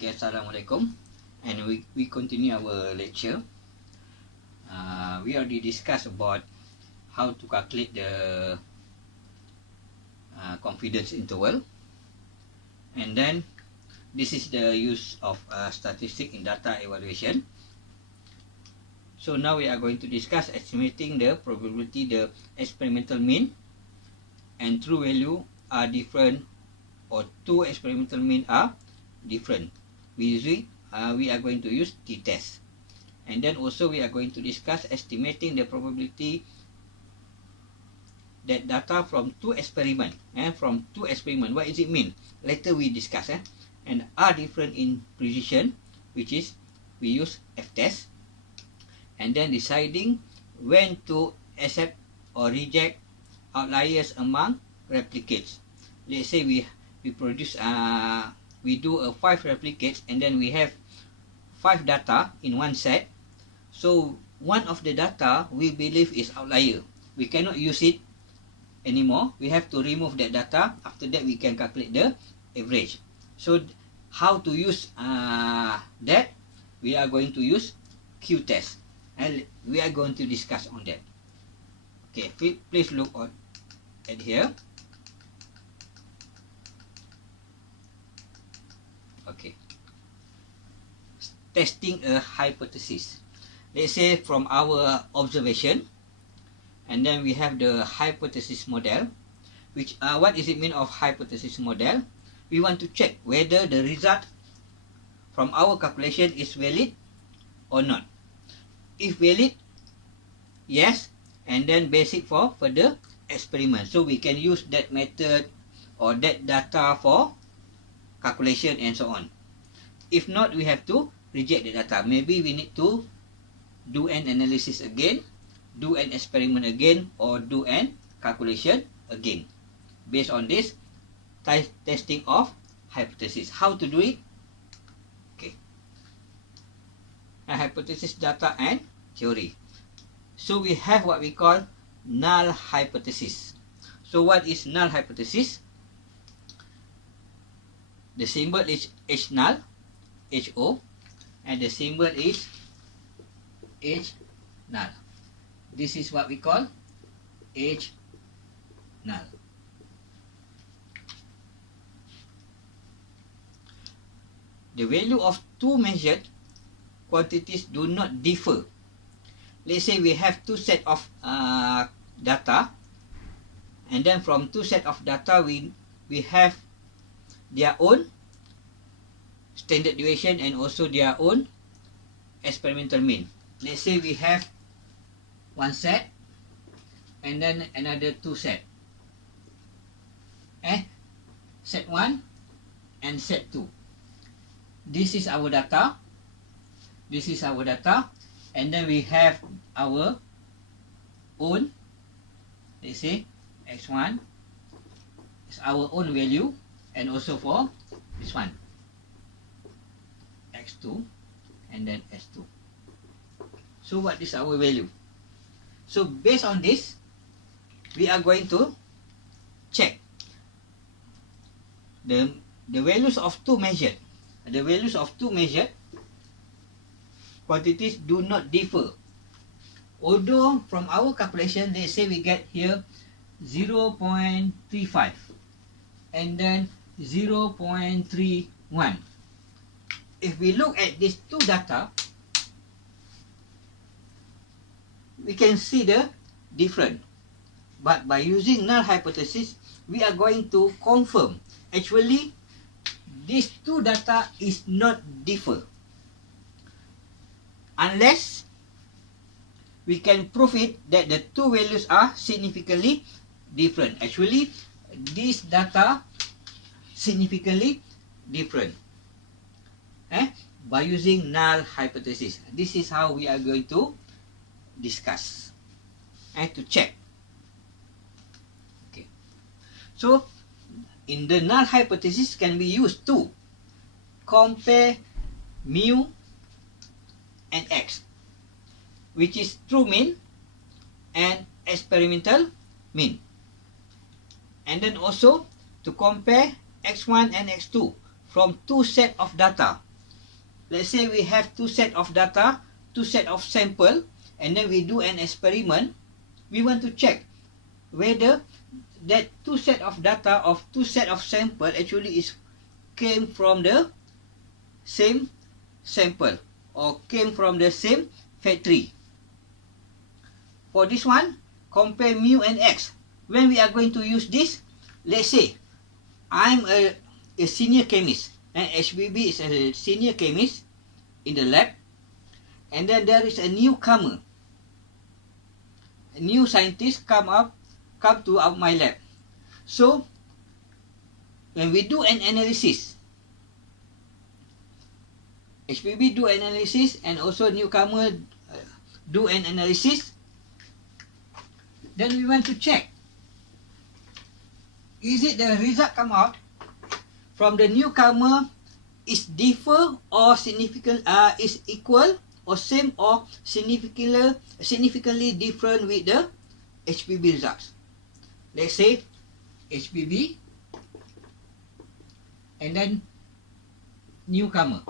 Okay, Assalamualaikum, and we continue our lecture. We already discussed about how to calculate the confidence interval, and then this is the use of statistic in data evaluation. So now we are going to discuss estimating the probability the experimental mean and true value are different, or two experimental mean are different. We are going to use t-test, and then also we are going to discuss estimating the probability that data from two experiment, what does it mean? Later we discuss, and are different in precision, which is we use f-test, and then deciding when to accept or reject outliers among replicates. Let's say we do 5 replicates, and then we have 5 data in one set. So one of the data we believe is outlier. We cannot use it anymore. We have to remove that data. After that, we can calculate the average. So how to use that? We are going to use Q-test, and we are going to discuss on that. Okay, please look at here. Okay, testing a hypothesis. Let's say from our observation, and then we have the hypothesis model, which what does it mean of hypothesis model? We want to check whether the result from our calculation is valid or not. If valid, yes, and then basic for further experiment. So we can use that method or that data for calculation and so on. If not, we have to reject the data. Maybe we need to do an analysis again, do an experiment again, or do an calculation again based on this testing of hypothesis. How to do it? Okay, a hypothesis, data, and theory. So we have what we call null hypothesis. So what is null hypothesis? The symbol is H null, HO, and the symbol is H null. This is what we call H null. The value of two measured quantities do not differ. Let's say we have two set of data, and then from two set of data we have their own standard deviation and also their own experimental mean. Let's say we have one set and then another two set. Set 1 and set 2. This is our data. This is our data. And then we have our own, let's say x1 is our own value, and also for this one x2 and then s2. So what is our value? So based on this, we are going to check the values of two measured. The values of two measured quantities do not differ. Although from our calculation, they say we get here 0.35 and then 0.31. If we look at these two data, we can see the difference. But by using null hypothesis, we are going to confirm actually these two data is not differ, unless we can prove it that the two values are significantly different. Actually, this data significantly different by using null hypothesis. This is how we are going to discuss and to check. Okay, so in the null hypothesis can be used to compare mu and x, which is true mean and experimental mean, and then also to compare x1 and x2 from two set of data. let's say we have two set of data, two set of sample, and then we do an experiment. We want to check whether that two set of data of two set of sample actually came from the same sample or came from the same factory. For this one, compare mu and x. When we are going to use this, let's say I'm a senior chemist and HBB is a senior chemist in the lab, and then there is a newcomer, a new scientist come to my lab. So when we do an analysis, HBB do an analysis and also newcomer do an analysis, then we want to check, is it the result come out from the newcomer is differ or significant, is equal or same or significantly different with the HBB results. Let's say HBB and then newcomer.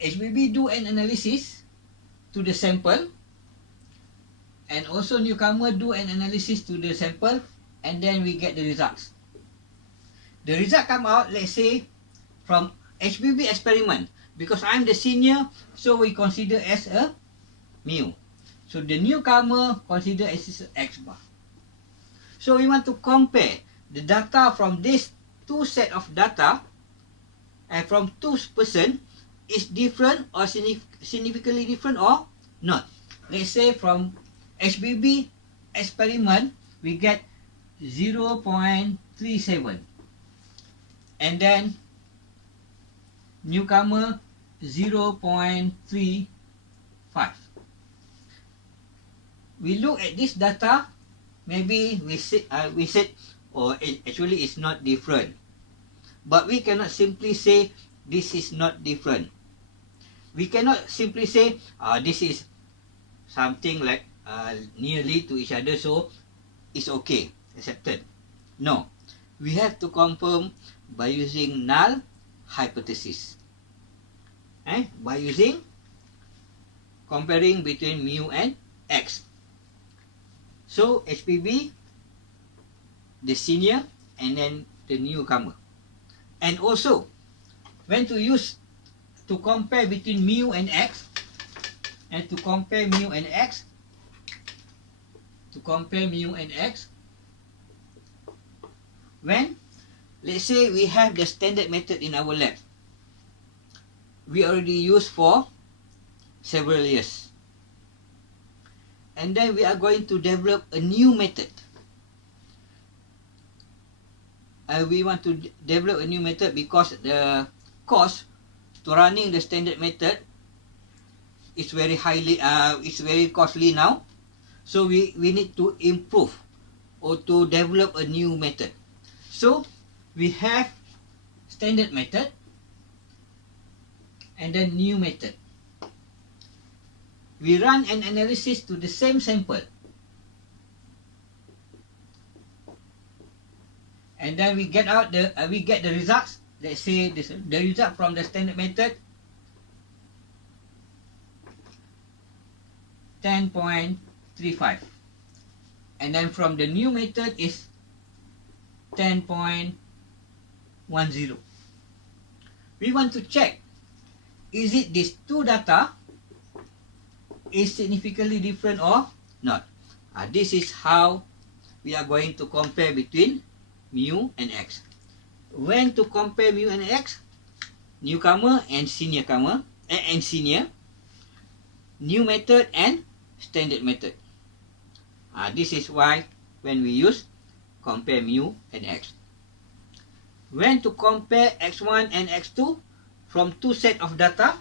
HBB do an analysis to the sample, and also newcomer do an analysis to the sample, and then we get the results. The result come out, let's say, from HBB experiment. Because I'm the senior, so we consider as a mu. So the newcomer consider as x bar. So we want to compare the data from this two set of data, and from two person is different or significantly different or not. Let's say from HBB experiment we get 0.37, and then newcomer 0.35. We look at this data, maybe we said actually it's not different, but we cannot simply say this is not different. We cannot simply say this is something like nearly to each other, so it's okay, accepted. No, we have to confirm by using null hypothesis. By using comparing between mu and x. So HBB, the senior, and then the newcomer. And also, when to use to compare between mu and x, and to compare mu and x, when, let's say we have the standard method in our lab, we already used for several years, and then we are going to develop a new method. We want to develop a new method because the cost to running the standard method is very costly now. So we need to improve or to develop a new method. So we have standard method and then new method. We run an analysis to the same sample, and then we get the results. Let's say the result from the standard method 10.35, and then from the new method is 10.10. We want to check, is it these two data is significantly different or not. This is how we are going to compare between mu and x. When to compare mu and x? Newcomer and senior, new method and standard method. This is why when we use compare mu and x. When to compare x1 and x2 from two set of data,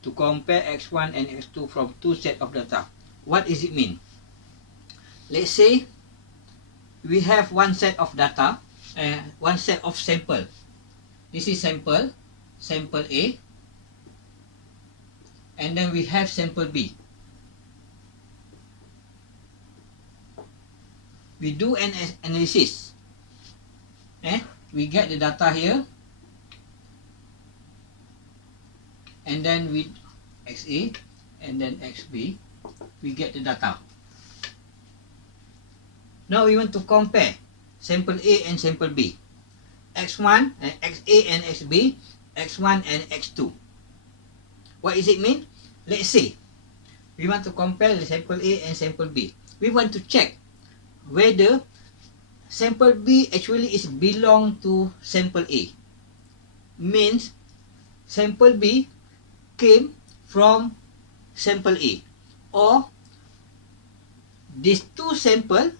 to compare x1 and x2 from two set of data, what does it mean? Let's say we have one set of data, one set of sample. This is sample A, and then we have sample B. We do an analysis. we get the data here, and then with XA and then XB, we get the data. Now we want to compare sample A and sample B. X1 and XA and XB, X1 and X2. What does it mean? Let's say we want to compare the sample A and sample B. We want to check whether sample B actually is belong to sample A. Means sample B came from sample A, or these two samples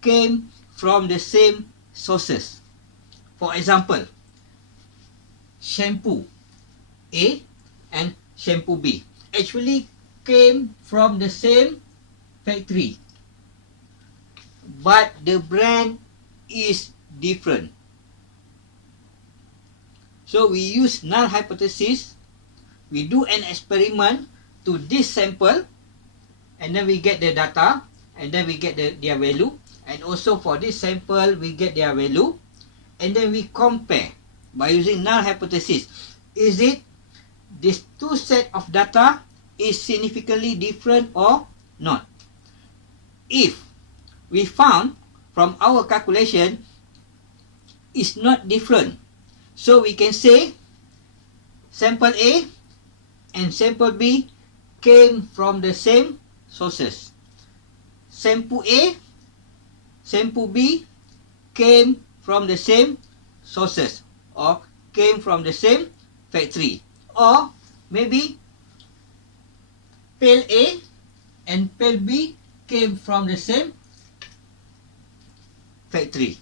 came from the same sources. For example, shampoo A and shampoo B actually came from the same factory, but the brand is different. So we use null hypothesis. We do an experiment to this sample, and then we get the data, and then we get their value, and also for this sample we get their value, and then we compare by using null hypothesis. Is it these two set of data is significantly different or not? If we found from our calculation is not different, so we can say sample A and sample B came from the same sources. Shampoo A, shampoo B came from the same sources, or came from the same factory, or maybe pill A and pill B came from the same factory.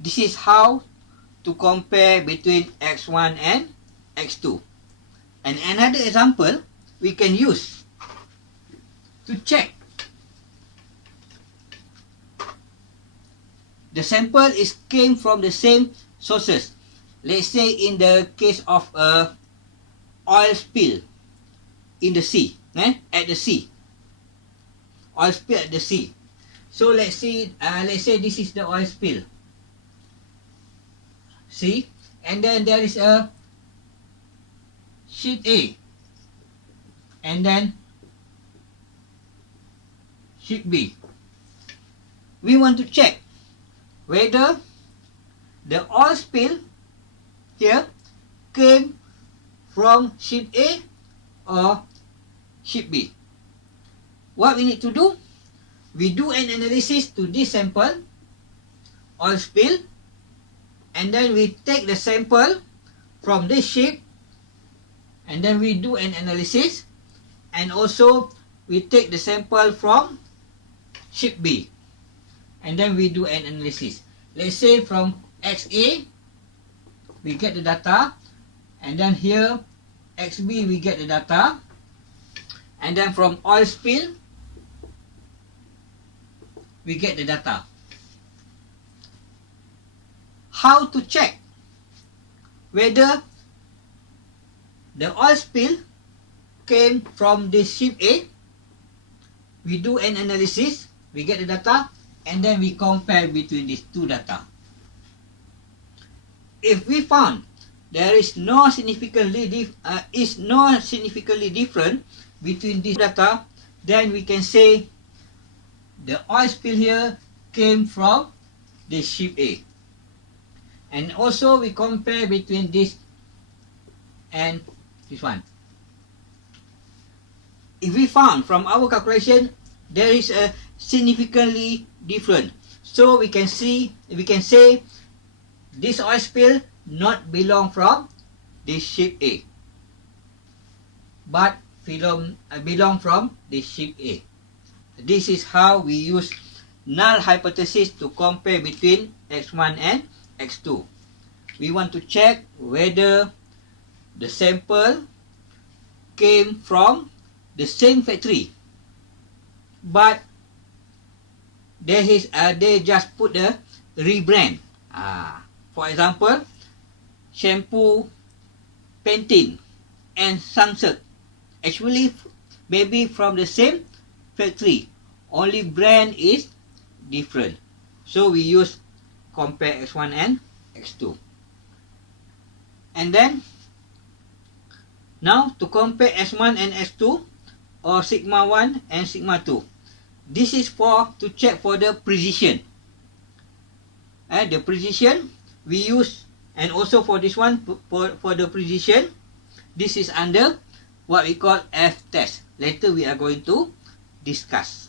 This is how to compare between X1 and X2. And another example we can use to check the sample is came from the same sources. Let's say in the case of a oil spill in the sea, at the sea, oil spill at the sea. So let's say this is the oil spill. See, and then there is a ship A, and then ship B. We want to check whether the oil spill here came from ship A or ship B. What we need to do? We do an analysis to this sample, oil spill, and then we take the sample from this ship, and then we do an analysis, and also we take the sample from ship B, and then we do an analysis. Let's say from XA we get the data, and then here XB we get the data, and then from oil spill we get the data. How to check whether the oil spill came from the ship A? We do an analysis, we get the data, and then we compare between these two data. If we found there is no significantly different between these data, then we can say the oil spill here came from the ship A. And also we compare between this and this one. If we found from our calculation there is a significantly different, so we can say this oil spill not belong from this ship A, but belong from the ship A. This is how we use null hypothesis to compare between X1 and X2. We want to check whether the sample came from the same factory, but they just put the rebrand. For example, shampoo Pantene and Sunsilk actually maybe from the same factory, only brand is different. So we use compare X1 and x2. And then now to compare S1 and S2 or sigma 1 and sigma 2. This is to check for the precision. The precision we use, and also for this one, for the precision, this is under what we call F test. Later we are going to discuss.